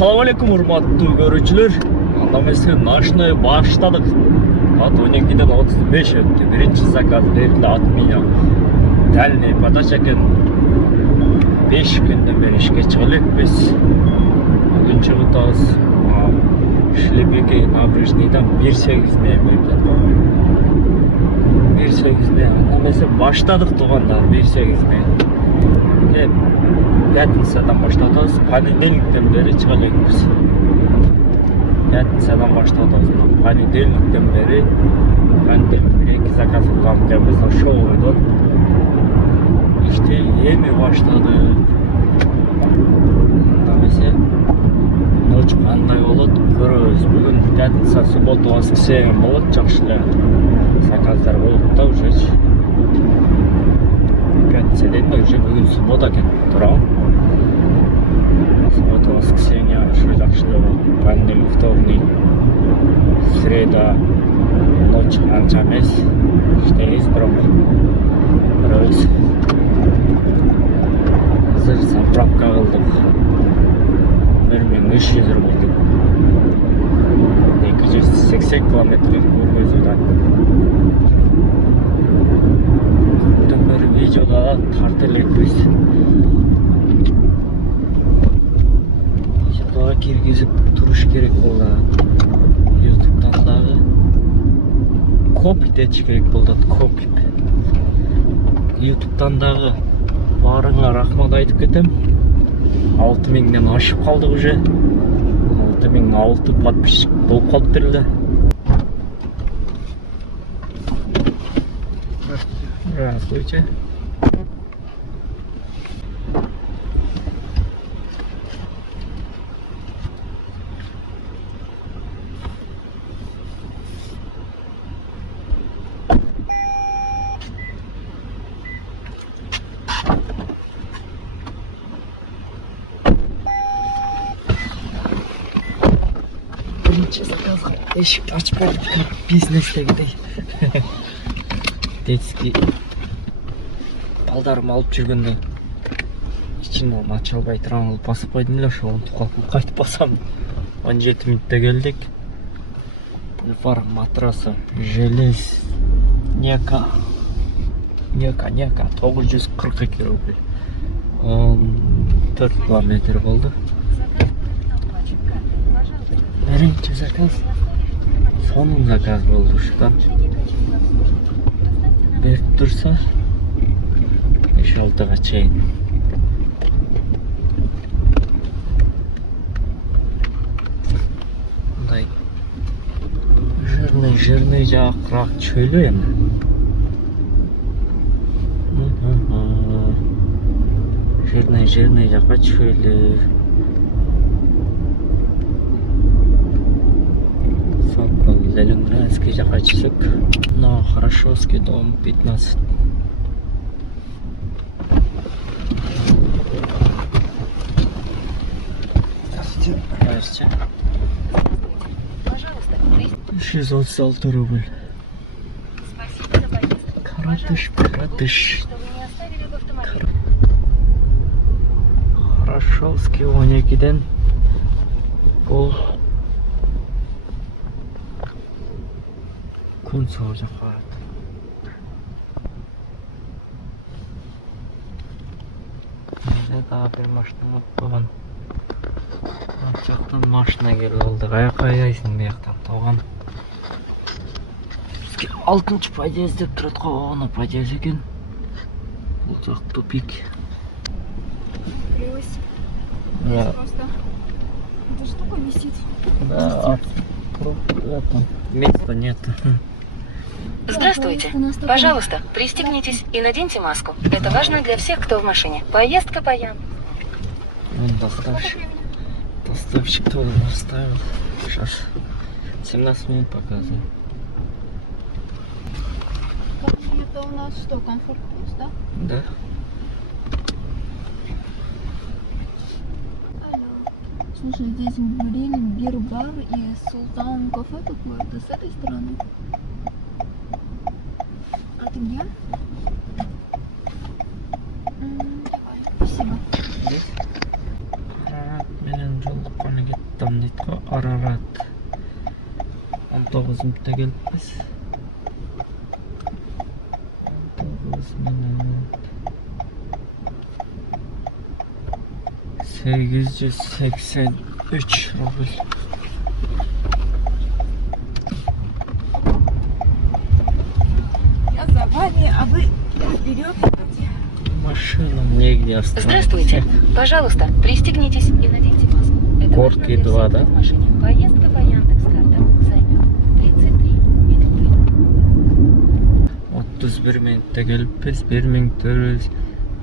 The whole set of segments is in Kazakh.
Assalamu alaikum урматтуу көрүүчүлөр. Андамесе ночной баштадык. Saat 12'den 35 öttü. Birinci zakaz verildi at меня. Дальний подача eкен. 5 күндөн бери ишке чыга элек биз. Бүгүн чыгытабыз. Шлебеге набережныйдан 1.8 мемлекет. 1.8 андамесе баштадык туугандар 1.8 кеп пятницадан баштатабыз. Понедельниктен бери чыга элекпиз. Пятницадан баштатабыз. Понедельниктен бери понедельник заказ кылган экенбиз ошол ойдон. İşte эми баштады. Андамесе ночь кандай болот көрөбүз. Бүгүн пятница, суббота, воскресенье болот, жакшы эле заказдар болот да уже. Пятница дейм да, уже бүгүн суббота экен. Турам. Суббота, воскресенье ошо жакшы эле болот. Понедельник, вторник, среда, ночь анча эмес. Иштейбиз бирок көрөбүз. Заправка кылдык. 1300 болдук. 280 километр көргөзүүдө. Көптөн бери видеода тарта элекпиз. Видеога киргизип туруш керек болду. YouTube'дан дагы копи этиш керек болду. Копи. YouTube'дан дагы барыңа рахмат айтып кетем. 6000'ден ашып калдык уже. 6006 подписчик болуп калыптыр эле. Здравствуйте. Birinci zakazga eşik açıp verdik. Бизнестегидей. Детский балдарым алып жүргөндө ичин ача албай турган басып койдум эле, ошо кайтып басам. 17 мүнөттө келдик. Матрасы железнека. Нека 942 рубль. 14 километр болду. Birinci zakaz, son zakaz oldu şuradan. Berip dursa 5-6'ga çeyin. Bunday жирный жақырақ çölü эми. Жирный жаққа çölü. Ленинградский захочек на Хорошевский дом 15. Здравствуйте. Пожалуйста, 626 рубль. спасибо за поездку. Каратыш. Что вы не оставили в автомобиле? Хорошевский 12'den бұл күн соғып жаққа дағы бір машина болған. Жақтан машина келіп алды. Қаяққа айдайсың бұл жақтан тоған. Бізге 6-шы подъезд деп тұрады ғой, оны подъезд екен. Бұл жақ тупик. Да. Просто эта штука висит. Да, места нет. Здравствуйте. Пожалуйста, пристегнитесь и наденьте маску. Это важно для всех, кто в машине. Поездка по Яну. Доставщик тоже оставил. Сейчас 17 минут показывает. Это у нас что, комфорт плюс, да? Да. Алло. Слушай, здесь говорили Бир-бар и Султан кафе какое-то с этой стороны. А ты где? Давай, спасибо. Менен жолдуккан экен. Ararat 19 minutda kelibmiz. 19 minut 883 rubl. Я за вами, а вы вперед идете. Машину негде оставить. Здравствуйте. Пожалуйста, пристегнитесь и наденьте маску. Это Горки важно для 2, всех, да? кто в машине. Поездка по Яндекс.Картам займет 33 минуты. 31 минутта келіппіз. 1400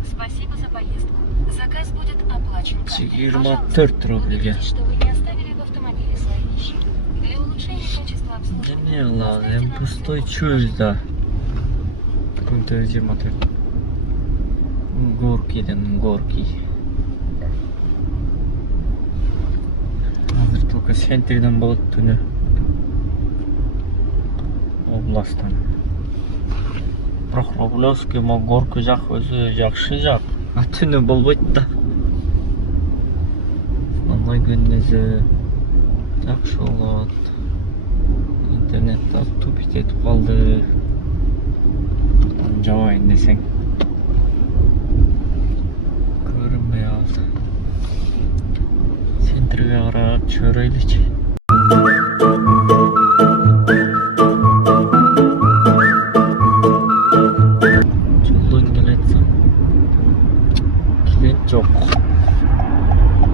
Спасибо за поездку. Заказ будет оплачен картой. 24 рубльге. Убедитесь, что вы не оставили в автомобиле свои вещи. Для улучшения качества Да обслуживания. не, ладно, поставьте нам пустой всего чужда. 24. Горкиден, горки. Азыр только центрден болот түнү. Областтан. Бирок Рублевский мо горку жак өзү жакшы жак. А түнү болбойт да. Основной күнүзү жакшы болот. Интернетте тупить этип калды. Жабайын десең. Көрүнбөй алды. Центрге карап чөйрөйлүчү. Жолдон келатсам клиент жок.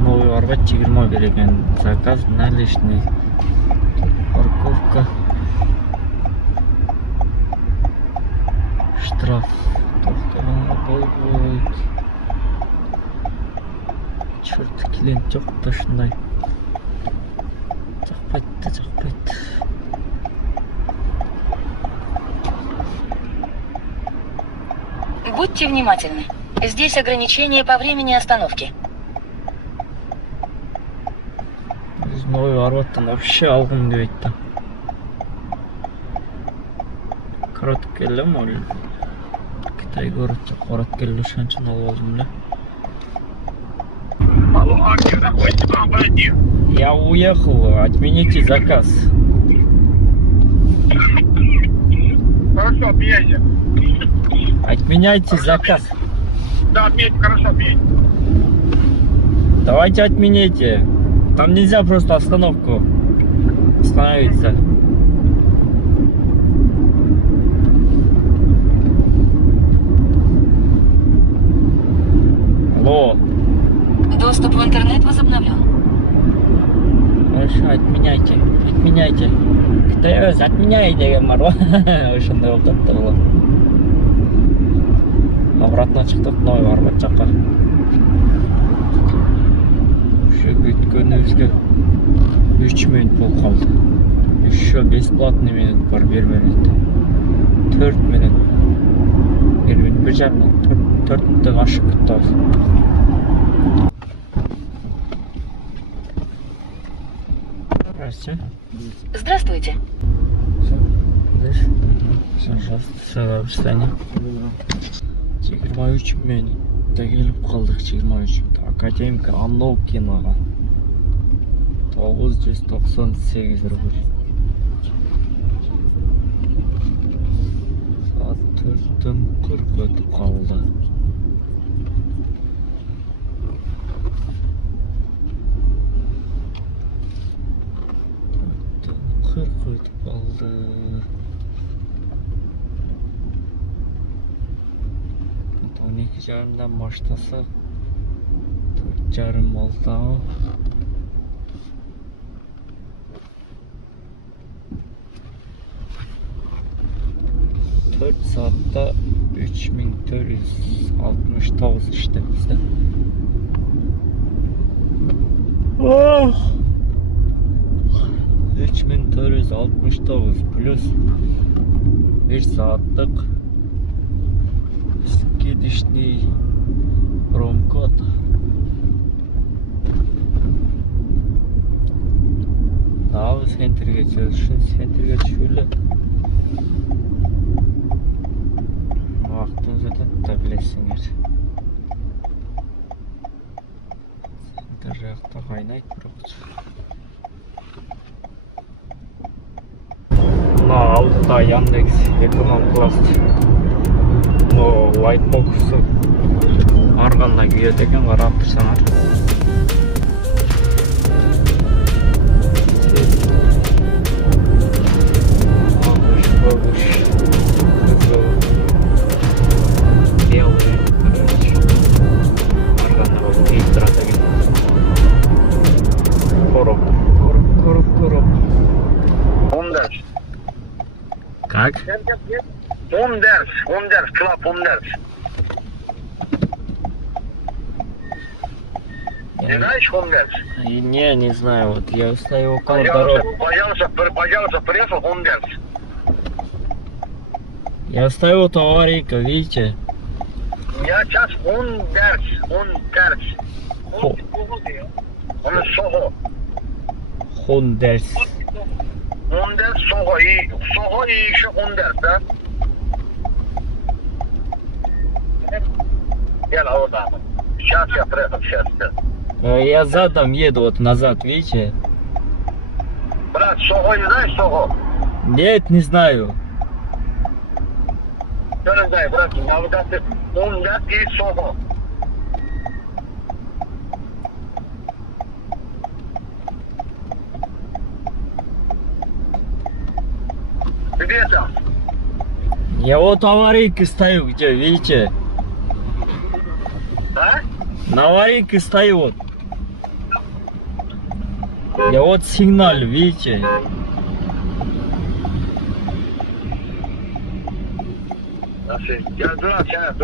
Новый арба 20 берген. Заказ наличный. Парковка. Штраф. Тоқтағанға болбойт. Черт, клиент жоқ та шындай. Жақпайды. Будьте внимательны. Здесь ограничение по времени остановки. Біз новый арбаттан вообще алғым келбейт да. Короткелем ол. Кытай город жок, короткеле ошончон алып алдым эле. Алло, а где находитесь, господин? Я уехал, отмените заказ. Хорошо, отменяйте. Отменяйте заказ. Да, отменяйте, хорошо, отменяйте. Давайте отмените. Там нельзя просто остановку остановиться. Алло. Доступ в интернет возобновлен. Хорошо, отменяйте. Кытай өзү отменяй деген бар го. Ошондой болуп атты булар. Обратно чыктык новый арбат жакка. Ошо күткөнүбүзгө 3 минут болуп калды. Еще бесплатный минут бар, 1 минут. 4 минут. 1 минут, 1,5 минут. 4 минуттан ашык күттүбүз. Здравствуйте. Пожалуйста, 23 минутта келип калдык. 23 минут. Академик Анокинага 998 рубль. Saat 4:40 өтүп калды. Өтүп калды. Он 2:30 баштасак 4:30 болду. 4 saatte 3469 işlemişti. 3469 plus 1 saatlik gidişli pромокод. Daha senterge çalışın, senterge düşürler. Vaqtınızı da bilesiniz. Senter жақта қайнайды, бірақ алтыда Яндекс эконом-класс white box ар кандай күйөт экен, карап турсаңар. Как? Умдерс, клаб Умдерс. Не знаешь Умдерс? Не знаю, вот я стою около дороги. Пожалуйста, приехал Умдерс. Я стою у аварийка, видите? Я сейчас Умдерс. Он Сохо. Хондерс. Умдерс, Сохо и еще Умдерс, да? Я на вот сейчас я приехал, сейчас. Я задом еду вот назад, видите? Брат, Сохо не знаешь, Сохо? Нет, не знаю. Я не знаю, брат, навигация Умдерс и Сохо. Где там? Я вот аварийке стою, где, видите? А? На аварийке стою вот. Я вот сигнал, видите? Я знаю, сейчас,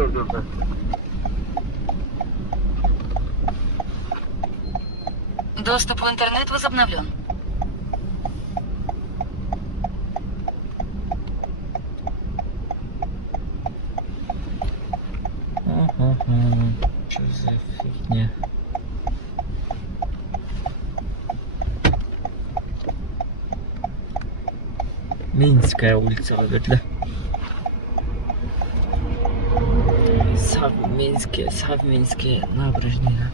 Доступ в интернет возобновлен. Что за фигня? Минская улица, наверное. Савминские набережные.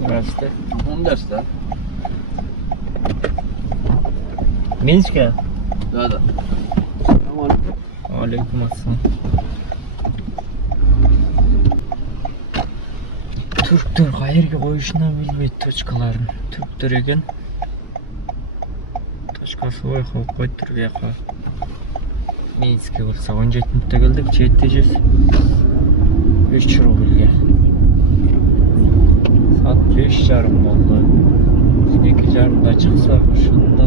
Здравствуйте. Умдерс, да? Минская? Да. Алейкум ассалам. Түрктөр кайерге коюшуна билбейт точкаларын. Түрктөр экен. Точкасы ой коюп койтур бияка. Минскке болсо 17 мүнөттө келдик, 700 3 рубльге. Saat 5:30 oldu. 2:30'da çıksak ışığında.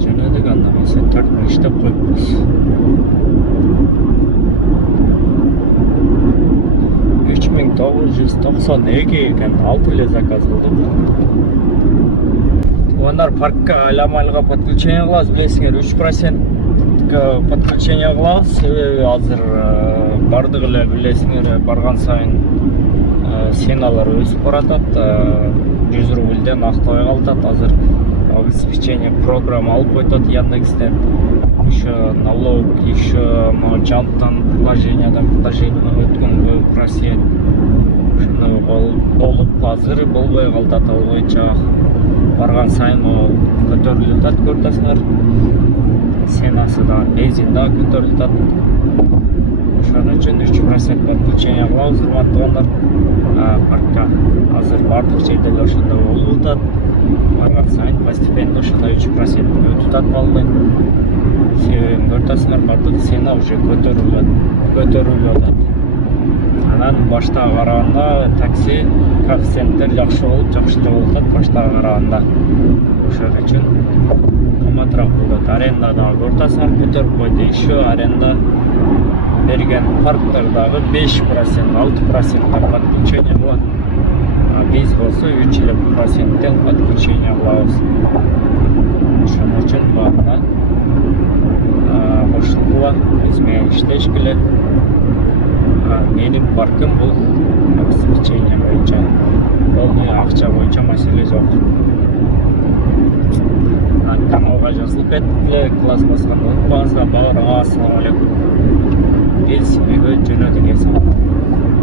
Жөнөдүк андамаса 4 миң иштеп койпуз. 3992 экен, 6 эле заказ кылдык. Туугандар, паркка айламалга подключение кылабыз, билесиңер 3% подключение кылабыз. Себеби азыр бардык эле билесиңер, барган сайын сеналар өсүп баратат, 100 рубльден актобой калат. Азыр обеспечение программа алып койтот Яндекстен. Еще налог, еще жантан приложениядан өткөнгө просед. Ушуну болуп азыр болбой калат, ал боюнча барган сайын көтөрүлүп атат, көрүп сенасы да, бензин да көтөрүлүп атат. Ошон үчүн 3% подключение кылабыз, урматтуугандар. Паркка азыр бардык жерде эле ошондой болуп атат. Барган сайын постепенно ошондой 3% өтүп атат балды. Себебин көрүп атасыңар, бардык сена уже көтөрүлүп атат. Анан баштага караганда такси коэффициенттер жакшы болуп атат баштага караганда. Ошон үчүн кымбатыраак болот. Аренда дагы көрүп атасыңар, көтөрүп койду. Еще аренда берген парктар дагы 5%, 6% подключение болот. Биз болсо 3% подключение кылабыз. Ошон үчүн баарына кошулгула, биз менен иштешкиле. Менин паркым бул обеспечение боюнча, полный акча боюнча маселе жок. Каналга жазылып кеттик эле, класс басканды унутпаңыздар. Баарыңарга ассалам алейкум.